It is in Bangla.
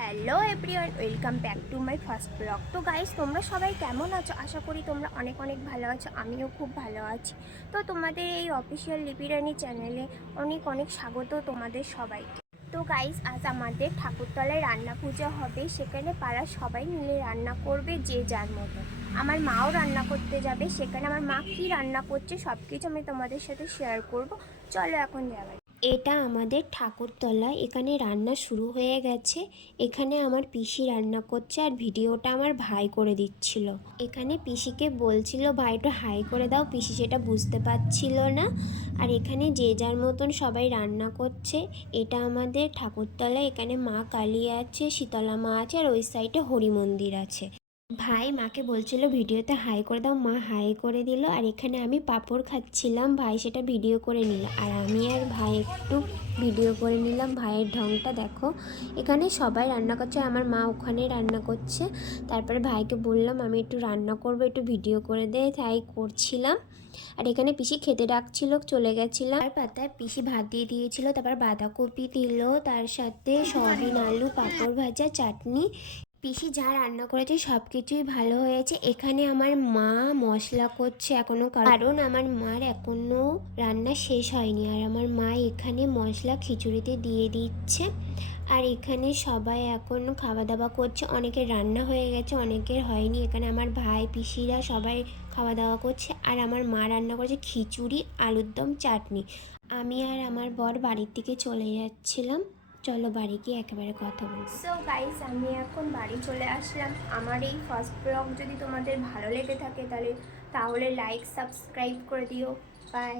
Hello everyone, welcome back to my first blog. তো গাইস, তোমরা সবাই কেমন আছো? আশা করি তোমরা অনেক অনেক ভালো আছো। আমিও খুব ভালো আছি। তো তোমাদের এই অফিসিয়াল লিপি রানী চ্যানেলে অনেক অনেক স্বাগত তোমাদের সবাইকে। তো গাইস, আজ আমাদের ঠাকুরতলায় রান্না পুজো হবে। সেখানে পাড়ার সবাই মিলে রান্না করবে, যে যার মতো। আমার মাও রান্না করতে যাবে। সেখানে আমার মা কী রান্না করছে সব কিছু আমি তোমাদের সাথে শেয়ার করব। চলো এখন যাবে। এটা আমাদের ঠাকুরতলা, এখানে রান্না শুরু হয়ে গেছে। এখানে আমার পিসি রান্না করছে আর ভিডিওটা আমার ভাই করে দিচ্ছিল। এখানে পিসিকে বলছিল ভাই একটু হাই করে দাও, পিসি সেটা বুঝতে পারছিল না। আর এখানে যে যার মতন সবাই রান্না করছে। এটা আমাদের ঠাকুরতলা, এখানে মা কালী আছে, শীতলা মা আছে, আর ওই সাইডে হরি মন্দির আছে। ভাই মাকে বলছিল ভিডিওতে হাই করে দাও, মা হাই করে দিল। আর এখানে আমি পাঁপড় খাচ্ছিলাম, ভাই সেটা ভিডিও করে নিল। আর আমি আর ভাই একটু ভিডিও করে নিলাম। ভাইয়ের ঢংটা দেখো। এখানে সবাই রান্না করছে, আমার মা ওখানে রান্না করছে। তারপরে ভাইকে বললাম আমি একটু রান্না করবো, একটু ভিডিও করে দে, তাই করছিলাম। আর এখানে পিসি খেতে ডাকছিল, চলে গেছিলাম। আর পাতায় পিসি ভাত দিয়ে দিয়েছিল, তারপর বাঁধাকপি দিল, তার সাথে সয়াবিন, আলু, পাঁপড় ভাজা, চাটনি। পিসি যা রান্না করেছে সব কিছুই ভালো হয়েছে। এখানে আমার মা মশলা করছে এখনও, কারণ আমার মার এখনও রান্না শেষ হয়নি। আর আমার মা এখানে মশলা খিচুড়িতে দিয়ে দিচ্ছে। আর এখানে সবাই এখন খাওয়া দাওয়া করছে। অনেকের রান্না হয়ে গেছে, অনেকের হয়নি। এখানে আমার ভাই পিসিরা সবাই খাওয়া দাওয়া করছে। আর আমার মা রান্না করেছে খিচুড়ি, আলুর দম, চাটনি। আমি আর আমার বর বাড়ির দিকে চলে যাচ্ছিলাম। চলো বাড়ি গিয়ে একেবারে কথা বলবো। সো গাইস, আমি এখন বাড়ি চলে আসলাম। আমার এই ফার্স্ট ব্লগ যদি তোমাদের ভালো লেগে থাকে তাহলে লাইক সাবস্ক্রাইব করে দিও। বাই।